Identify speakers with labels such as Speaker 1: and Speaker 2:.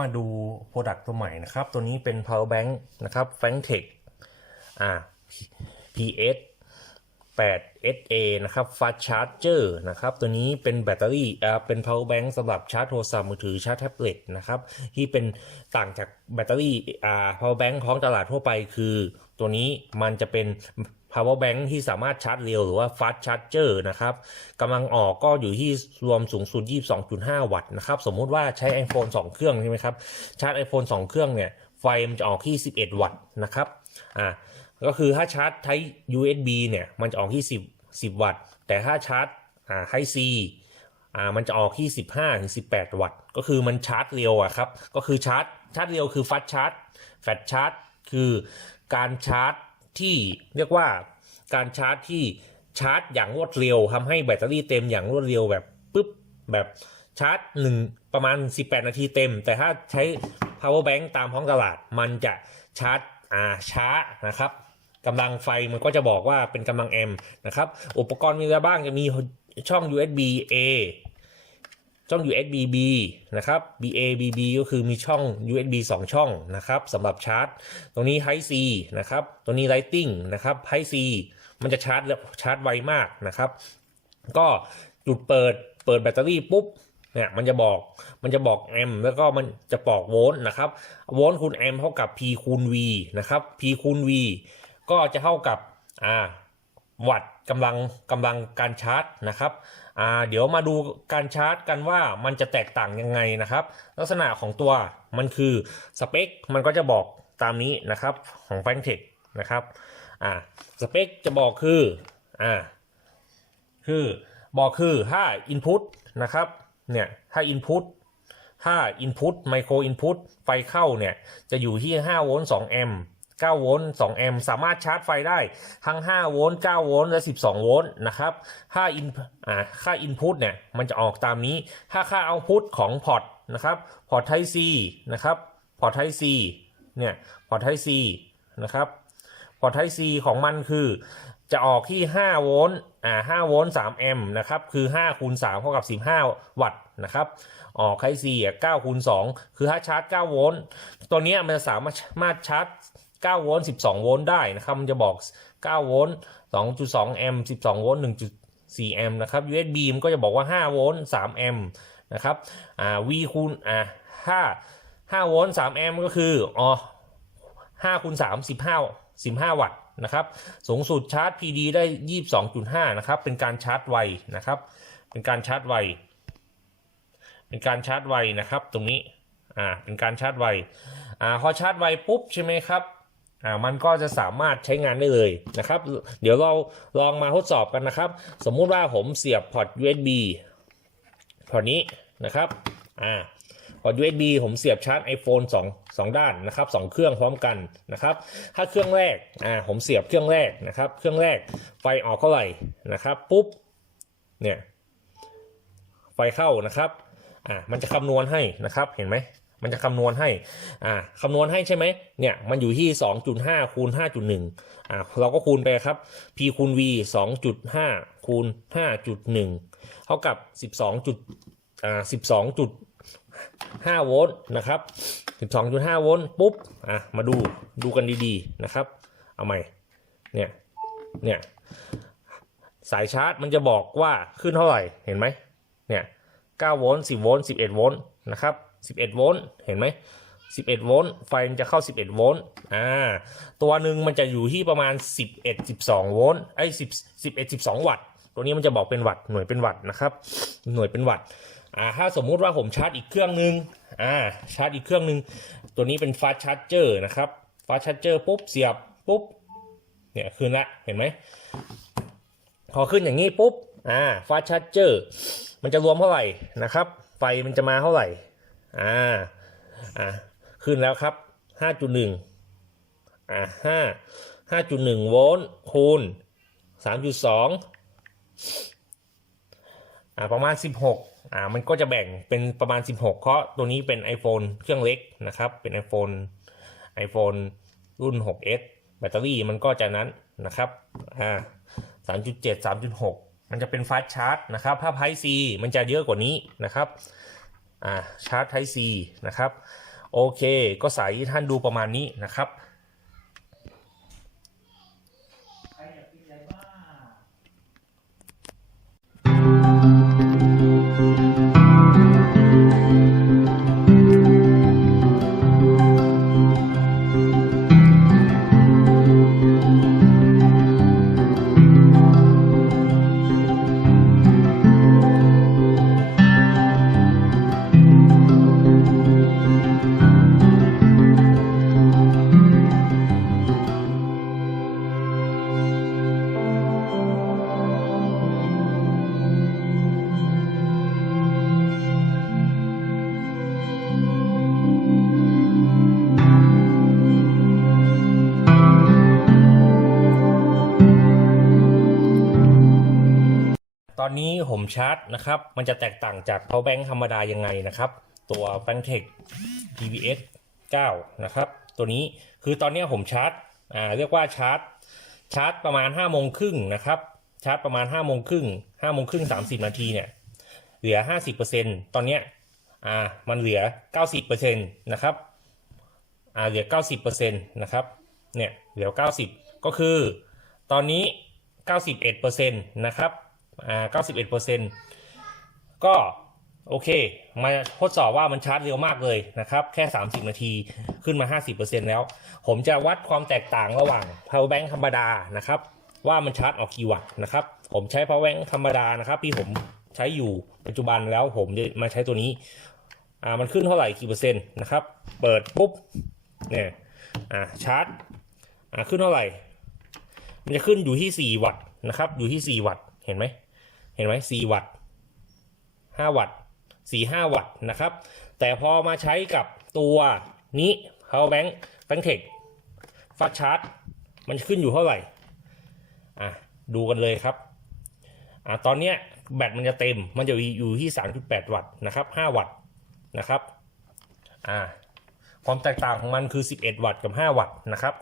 Speaker 1: มาดูโปรดักต์ตัวใหม่นะครับ ตัวนี้เป็น power bank นะครับ f a n t e c h อ่า PS 8 SA นะครับ fast charger นะครับ ตัวนี้เป็นแบตเตอรี่อ่าเป็น power bank สำหรับชาร์จโทรศัพท์มือถือชาร์จแท็บเล็ตนะครับ ที่เป็นต่างจากแบตเตอรี่อ่า power bank ท้องตลาดทั่วไปคือตัวนี้มันจะเป็น power bank ที่สามารถชาร์จเร็วหรือว่า fast charger นะครับกำลังออกก็อยู่ที่รวมสูงสุด 22.5 วัตต์นะครับ สมมุติว่าใช้ iPhone 2 เครื่องใช่ไหมครับ ชาร์จ iPhone 2 เครื่องเนี่ย ไฟมันจะออกที่ 11 วัตต์นะครับ อ่า ก็คือถ้าชาร์จไท USB เนี่ย มันจะออกที่ 10 10 วัตต์ แต่ถ้าชาร์จ อ่าไท C อ่า มันจะออกที่ 15ถึง18 วัตต์ ก็คือมันชาร์จเร็วอะครับ ก็คือชาร์จ ชาร์จเร็วคือฟัดชาร์จแฟลชชาร์จคือการชาร์จ ที่เรียกว่าการชาร์จที่ชาร์จอย่างรวดเร็วทำให้แบตเตอรี่เต็มอย่างรวดเร็วแบบปุ๊บแบบชาร์จหนึ่งประมาณ 18 นาทีเต็ม แต่ถ้าใช้ power bank ตามท้องตลาด มันจะชาร์จอ่าช้านะครับกำลังไฟมันก็จะบอกว่าเป็นกำลังแอมป์นะครับ อุปกรณ์มีอะไรบ้างจะมีช่อง USB A ช่อง USB B นะครับ BA BB ก็คือมีช่อง USB 2 ช่องนะครับสำหรับชาร์จ ตรงนี้ Type C นะครับตัวนี้ Lighting นะครับ Type C มันจะชาร์จแล้วชาร์จไวมากนะครับ ก็จุดเปิดเปิดแบตเตอรี่ปุ๊บเนี่ยมันจะบอกมันจะบอกแอมป์แล้วก็มันจะบอกโวลต์นะครับโวลต์คูณแอมป์เท่ากับ P คูณ V นะครับ P คูณ V ก็จะเท่ากับอ่า วัตต์กำลังกำลังการชาร์จนะครับเดี๋ยวมาดูการชาร์จกันว่ามันจะแตกต่างยังไงนะครับ ลักษณะของตัวมันคือสเปคมันก็จะบอกตามนี้นะครับของ f a n t e c h นะครับอ่าสเปคจะบอกคืออ่าคือบอกคือถ้า input นะครับเนี่ยถ้า input ถ้า input micro input ไฟเข้าเนี่ยจะอยู่ที่5โวลต์2แอมป์ 9 โวลต์ 2 แอมป์สามารถชาร์จไฟได้ทั้ง 5 โวลต์ 9 โวลต์ และ 12 โวลต์นะครับค่าอ่าค่า input เนี่ย มันจะออกตามนี้ ถ้าค่า output ของพอร์ตนะครับ พอร์ต Type C นะครับ พอร์ต Type C เนี่ย พอร์ต Type C นะครับ พอร์ต Type C ของมันคือจะออกที่ 5 โวลต์ อ่า 5 โวลต์ 3 แอมป์นะครับ คือ 5 คูณ 3 เท่ากับ 15 วัตต์ นะครับ ออก Type C อะ9คูณ 2 คือถ้าชาร์จ 9 โวลต์ ตัวนี้มันจะสามารถชาร์จ 9โวลต์12 โวลต์ได้นะครับ มันจะบอก 9 โวลต์ 2.2 แอมป์ 12 โวลต์ 1.4 แอมป์นะครับ USB มันก็จะบอกว่า 5 โวลต์ 3 แอมป์นะครับ อ่า V คูณ อ่า 5 5 โวลต์ 3 แอมป์ ก็คือ อ๋อ5คูณ3 15 15 วัตต์นะครับ สูงสุดชาร์จ PD ได้ 22.5 นะครับ เป็นการชาร์จไวนะครับ เป็นการชาร์จไว เป็นการชาร์จไวนะครับ ตรงนี้ อ่า เป็นการชาร์จไว อ่า พอชาร์จไวปุ๊บใช่ไหมครับ อ่ามันก็จะสามารถใช้งานได้เลยนะครับ เดี๋ยวเราลองมาทดสอบกันนะครับ สมมุติว่าผมเสียบพอร์ต USB พอร์ตนี้นะครับอ่าพอร์ต USB ผมเสียบชาร์จ iPhone 2 2 ด้านนะครับ2เครื่องพร้อมกันนะครับ ถ้าเครื่องแรกอ่าผมเสียบเครื่องแรกนะครับ เครื่องแรกไฟออกเท่าไหร่นะครับปุ๊บเนี่ยไฟเข้านะครับอ่ามันจะคำนวณให้นะครับเห็นไหม มันจะคำนวณให้ อ่าคำนวณให้ใช่ไหมเนี่ย มันอยู่ที่ 2.5 คูณ 5.1 อ่า เราก็คูณไปครับ p คูณ v 2.5 คูณ 5.1 เท่ากับ 12จุดอ่า12จุด5โวลต์นะครับ 12.5 โวลต์ปุ๊บ อะ มาดู ดูกันดีๆ นะครับ เอาใหม่ เนี่ย เนี่ย สายชาร์จมันจะบอกว่าขึ้นเท่าไหร่ เห็นไหม เนี่ย9โวลต์10โวลต์11โวลต์นะครับ 11 โวลต์เห็นไหม11 โวลต์ไฟมันจะเข้า 11 โวลต์อ่าตัวหนึ่งมันจะอยู่ที่ประมาณ 11 12 โวลต์ไอ้10 11 12 วัตต์ ตัวนี้มันจะบอกเป็นวัตต์หน่วยเป็นวัตต์นะครับหน่วยเป็นวัตต์อ่าถ้าสมมุติว่าผมชาร์จอีกเครื่องหนึ่งอ่าชาร์จอีกเครื่องหนึ่งตัวนี้เป็นฟาสชาร์จเจอร์นะครับฟาสชาร์จเจอร์ปุ๊บเสียบปุ๊บเนี่ยขึ้นละเห็นไหมพอขึ้นอย่างนี้ปุ๊บอ่าฟาสชาร์จเจอร์มันจะรวมเท่าไหร่นะครับไฟมันจะมาเท่าไหร่ อ่าอ่าขึ้นแล้วครับ 5.1 อ่า5 5.1โวลต์คูณ3.2อ่าประมาณ16อ่ามันก็จะแบ่งเป็นประมาณ 16 เพราะตัวนี้เป็น iPhone เครื่องเล็กนะครับ เป็น iPhone iPhone รุ่น 6s แบตเตอรี่มันก็จะนั้นนะครับอ่า3.7 3.6 มันจะเป็นฟาสชาร์จนะครับ ถ้าไพซีมันจะเยอะกว่านี้นะครับ อ่าชาร์จไทซีนะครับ โอเค ก็สายที่ท่านดูประมาณนี้นะครับ ตอนนี้ผมชาร์จนะครับ มันจะแตกต่างจาก power bank ธรรมดายังไงนะครับ ตัว f a n t e c PVS 9 นะครับ ตัวนี้คือตอนนี้ผมชาร์จอ่าเรียกว่าชาร์จ ชาร์จประมาณ5โมงครึ่งนะครับ ชาร์จประมาณ5โมงครึ่ง5โมงครึ่ง30นาทีเนี่ยเหลือ 50%ตอนเนี้ยอ่ามันเหลือ 90%นะครับอ่าเหลือ 90%นะครับเนี่ยเหลือ 90 ก็คือตอนนี้ 91%นะครับ อ่า91%ก็โอเค มาทดสอบว่ามันชาร์จเร็วมากเลยนะครับ แค่ 30 นาทีขึ้นมา 50%แล้ว ผมจะวัดความแตกต่างระหว่าง power bank ธรรมดานะครับ ว่ามันชาร์จออกกี่วัตต์นะครับ ผมใช้ power bank ธรรมดานะครับที่ผมใช้อยู่ปัจจุบันแล้วผมจะมาใช้ตัวนี้อ่ามันขึ้นเท่าไหร่กี่เปอร์เซ็นต์นะครับ เปิดปุ๊บเนี่ยอ่าชาร์จอ่าขึ้นเท่าไหร่ มันจะขึ้นอยู่ที่ 4 วัตต์นะครับอยู่ที่ 4 วัตต์เห็นไหม เห็นไหม4วัตต์5วัตต์4 5วัตต์นะครับ แต่พอมาใช้กับตัวนี้ power bank bank tech fast charge มันขึ้นอยู่เท่าไหร่อะดูกันเลยครับอะตอนเนี้ยแบตมันจะเต็มมันจะอยู่ที่ 3.8 วัตต์นะครับ 5 วัตต์นะครับอ่าความแตกต่างของมันคือ 11 วัตต์กับ 5 วัตต์นะครับ